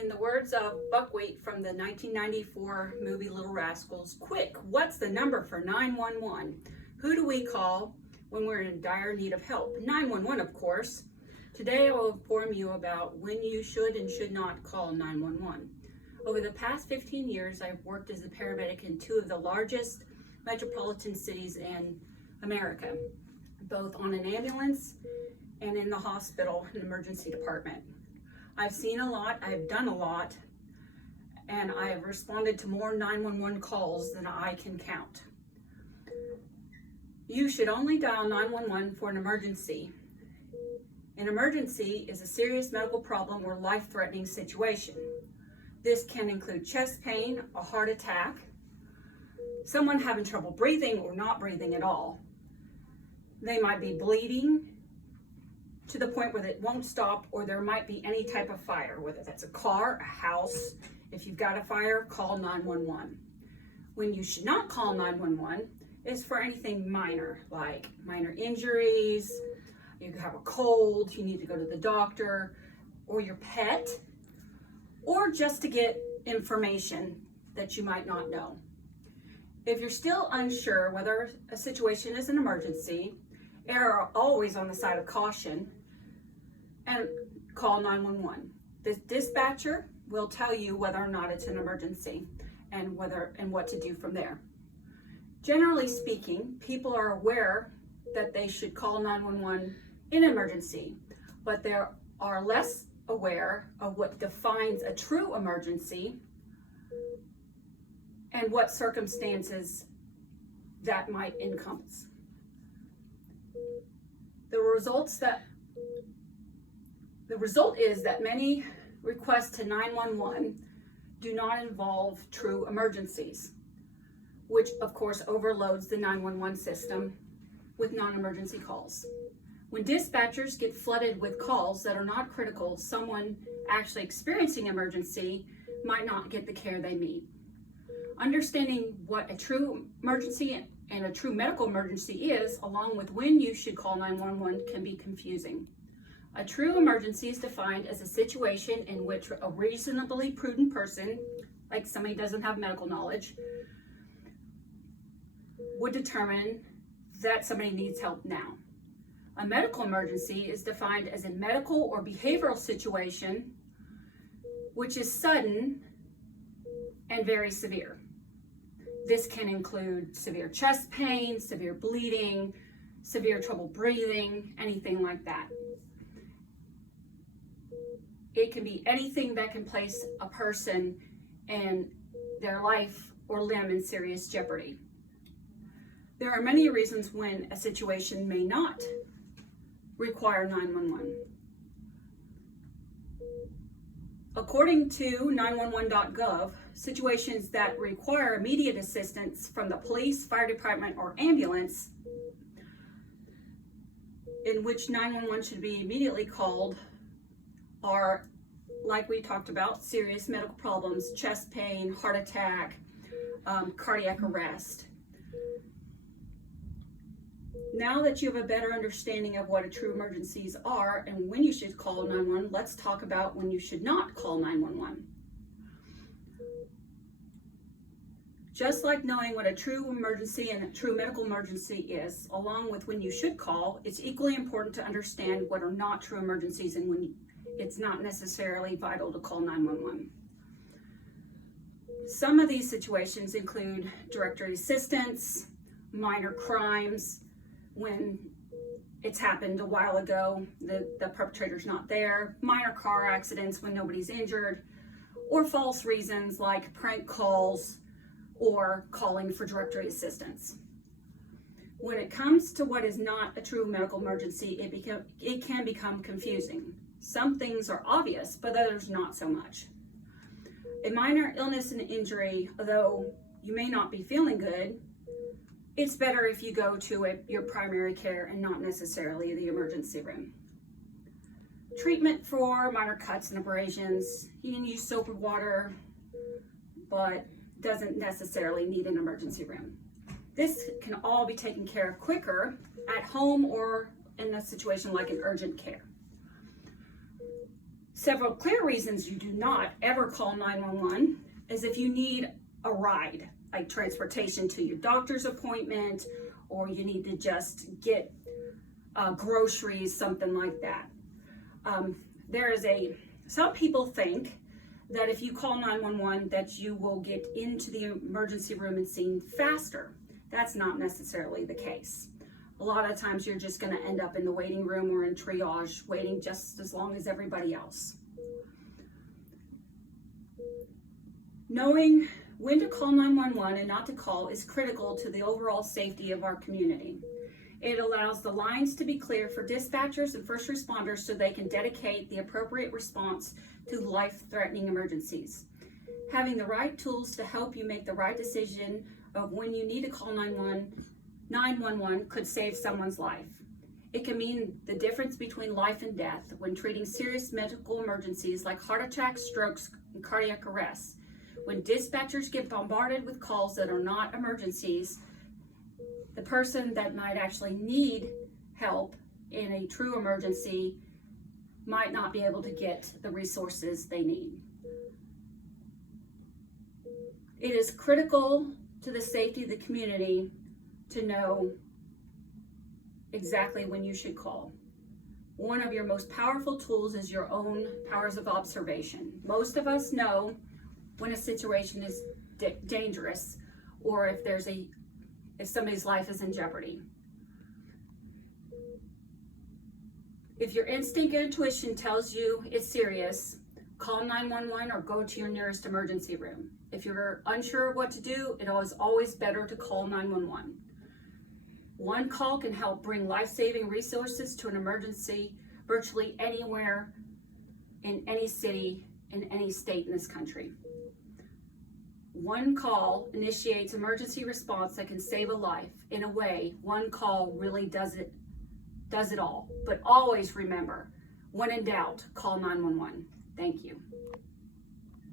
In the words of Buckwheat from the 1994 movie Little Rascals, quick, what's the number for 911? Who do we call when we're in dire need of help? 911, of course. Today I will inform you about when you should and should not call 911. Over the past 15 years, I've worked as a paramedic in two of the largest metropolitan cities in America, both on an ambulance and in the hospital and emergency department. I've seen a lot, I've done a lot, and I have responded to more 911 calls than I can count. You should only dial 911 for an emergency. An emergency is a serious medical problem or life-threatening situation. This can include chest pain, a heart attack, someone having trouble breathing or not breathing at all. They might be bleeding to the point where it won't stop, or there might be any type of fire, whether that's a car, a house. If you've got a fire, call 911. When you should not call 911 is for anything minor, like minor injuries, you have a cold, you need to go to the doctor, or your pet, or just to get information that you might not know. If you're still unsure whether a situation is an emergency, err always on the side of caution and call 911. The dispatcher will tell you whether or not it's an emergency and what to do from there. Generally speaking, people are aware that they should call 911 in an emergency, but they are less aware of what defines a true emergency and what circumstances that might encompass. The result is that many requests to 911 do not involve true emergencies, which of course overloads the 911 system with non-emergency calls. When dispatchers get flooded with calls that are not critical, someone actually experiencing emergency might not get the care they need. Understanding what a true emergency and a true medical emergency is, along with when you should call 911, can be confusing. A true emergency is defined as a situation in which a reasonably prudent person, like somebody who doesn't have medical knowledge, would determine that somebody needs help now. A medical emergency is defined as a medical or behavioral situation which is sudden and very severe. This can include severe chest pain, severe bleeding, severe trouble breathing, anything like that. It can be anything that can place a person and their life or limb in serious jeopardy. There are many reasons when a situation may not require 911. According to 911.gov, situations that require immediate assistance from the police, fire department, or ambulance, in which 911 should be immediately called, are, like we talked about, serious medical problems, chest pain, heart attack, cardiac arrest. Now that you have a better understanding of what true emergencies are and when you should call 911, let's talk about when you should not call 911. Just like knowing what a true emergency and a true medical emergency is, along with when you should call, it's equally important to understand what are not true emergencies and when it's not necessarily vital to call 911. Some of these situations include directory assistance, minor crimes, when it's happened a while ago, the perpetrator's not there, minor car accidents when nobody's injured, or false reasons like prank calls or calling for directory assistance. When it comes to what is not a true medical emergency, it can become confusing. Some things are obvious, but others not so much. A minor illness and injury, although you may not be feeling good, it's better if you go to your primary care and not necessarily the emergency room. Treatment for minor cuts and abrasions, you can use soap and water, but doesn't necessarily need an emergency room. This can all be taken care of quicker at home or in a situation like an urgent care. Several clear reasons you do not ever call 911 is if you need a ride, like transportation to your doctor's appointment, or you need to just get groceries, something like that. Some people think that if you call 911 that you will get into the emergency room and seen faster. That's not necessarily the case. A lot of times you're just going to end up in the waiting room or in triage, waiting just as long as everybody else. Knowing when to call 911 and not to call is critical to the overall safety of our community. It allows the lines to be clear for dispatchers and first responders so they can dedicate the appropriate response to life-threatening emergencies. Having the right tools to help you make the right decision of when you need to call 911 could save someone's life. It can mean the difference between life and death when treating serious medical emergencies like heart attacks, strokes, and cardiac arrests. When dispatchers get bombarded with calls that are not emergencies, the person that might actually need help in a true emergency might not be able to get the resources they need. It is critical to the safety of the community to know exactly when you should call. One of your most powerful tools is your own powers of observation. Most of us know when a situation is dangerous or if somebody's life is in jeopardy. If your instinct and intuition tells you it's serious, call 911 or go to your nearest emergency room. If you're unsure what to do, it is always better to call 911. One call can help bring life-saving resources to an emergency virtually anywhere, in any city, in any state in this country. One call initiates emergency response that can save a life. In a way, one call really does it all. But always remember, when in doubt, call 911. Thank you.